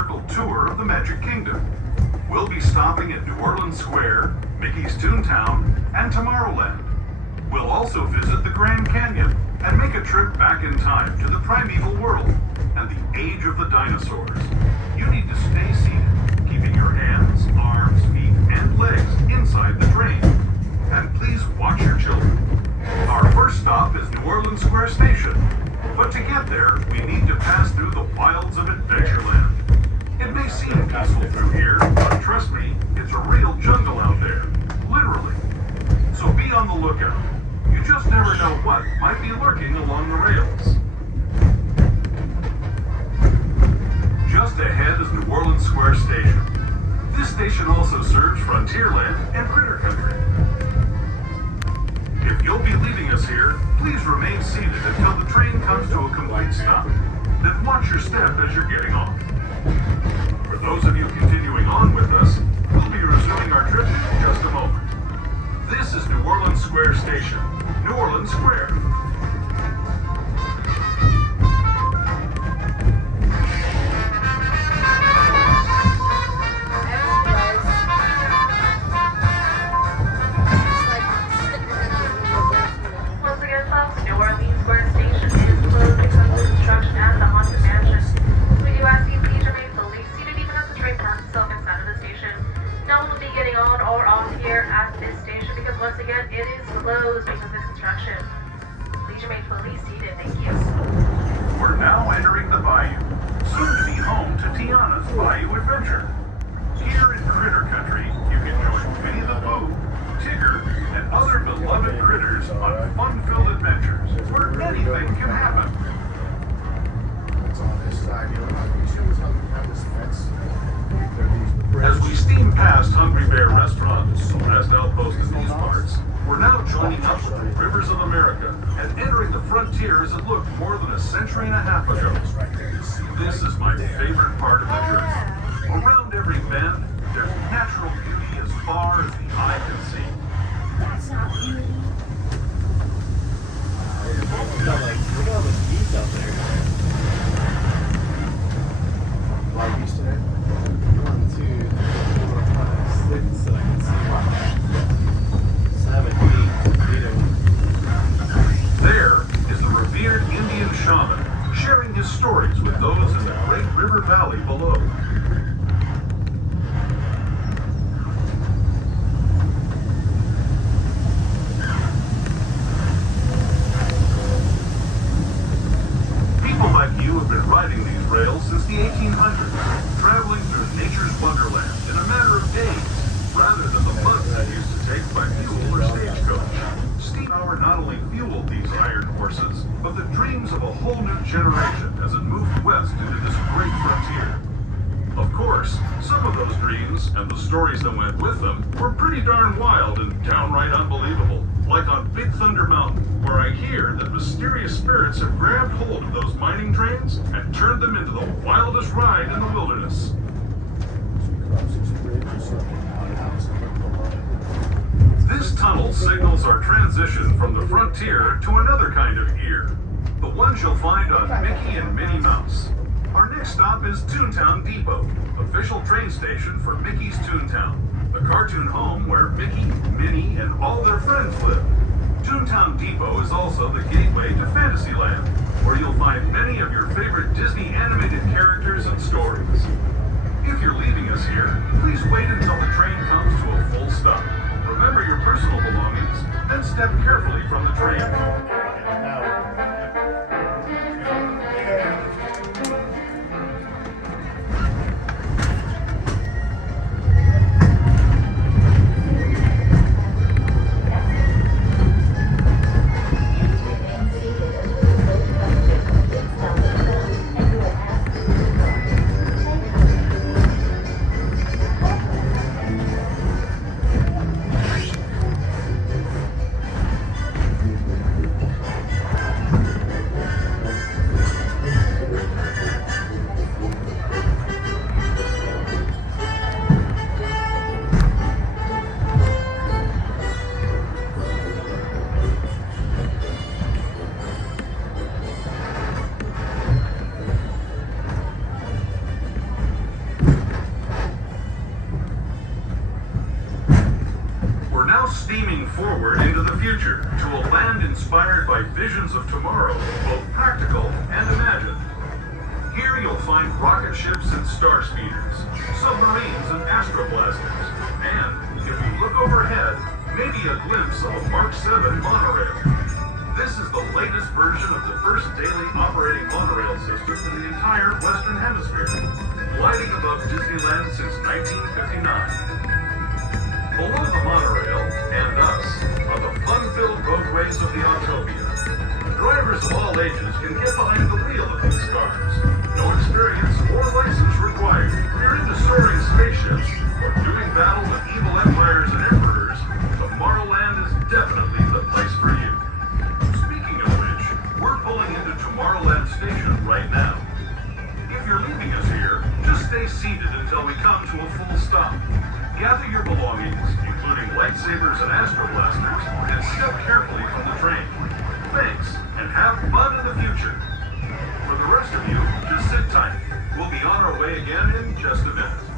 semicircle tour of the Magic Kingdom. We'll be stopping at New Orleans Square, Mickey's Toontown, and Tomorrowland. We'll also visit the Grand Canyon and make a trip back in time to the primeval world and the age of the dinosaurs. You need to stay seated, keeping your hands, arms, feet, and legs inside the train. And please watch your children. Our first stop is New Orleans Square Station. But to get there, we need to pass through the wilds of Adventureland. It may seem peaceful through here, but trust me, it's a real jungle out there. Literally. So be on the lookout. You just never know what might be lurking along the rails. Just ahead is New Orleans Square Station. This station also serves Frontierland and Critter Country. If you'll be leaving us here, please remain seated until the train comes to a complete stop. Then watch your step as you're getting off. For those of you continuing on with us, we'll be resuming our trip in just a moment. This is New Orleans Square Station, New Orleans Square. We're now entering the bayou, soon to be home to Tiana's Bayou Adventure. Here in Critter Country, you can join Winnie the Pooh, Tigger, and other beloved critters on fun-filled adventures where anything can happen. As we steam past Hungry Bear Restaurant, the best outpost in these parts, we're now joining up with the Rivers of America and entering the frontier as it looked more than a century and a half ago. This is my favorite part of the journey. Around every bend, there's natural beauty as far as the eye can see. That's not beauty. Look at all the geese out there. A lot of geese today? 1, 2, 4, 5, 6, so I can see 7, 8, 8. There is the revered Indian shaman sharing his stories with those in the great river valley below. People like you have been riding these rails since the 1800s, traveling through nature's wonderland in a matter of days, rather than the months that used to take by mule or stagecoach. Steam power not only fueled these iron horses, but the dreams of a whole new generation as it moved west into this great frontier. Of course, some of those dreams, and the stories that went with them, were pretty darn wild and downright unbelievable. Like on Big Thunder Mountain, where I hear that mysterious spirits have grabbed hold of those mining trains and turned them into the wildest ride in the wilderness. This tunnel signals our transition from the frontier to another kind of ear, the ones you'll find on Mickey and Minnie Mouse. Our next stop is Toontown Depot, official train station for Mickey's Toontown, the cartoon home where Mickey, Minnie, and all their friends live. Toontown Depot is also the gateway to Fantasyland, where you'll find many of your favorite Disney animated characters and stories. If you're leaving us here, please wait until the train comes to a full stop. Remember your personal belongings, then step carefully from the train. steaming forward into the future to a land inspired by visions of tomorrow, both practical and imagined. Here you'll find rocket ships and star speeders, submarines and astroblasters, and, if you look overhead, maybe a glimpse of a Mark 7 monorail. This is the latest version of the first daily operating monorail system in the entire Western Hemisphere, gliding above Disneyland since 1959. Below the monorail, and us, are the fun-filled roadways of the Autopia. Drivers of all ages can get behind the wheel of these cars. No experience or license required. If you're into soaring spaceships or doing battle with evil empires and emperors, Tomorrowland is definitely the place for you. Speaking of which, we're pulling into Tomorrowland Station right now. If you're leaving us here, just stay seated until we come to a full stop. Gather your belongings, including lightsabers and astroblasters, and step carefully from the train. Thanks, and have fun in the future. For the rest of you, just sit tight. We'll be on our way again in just a minute.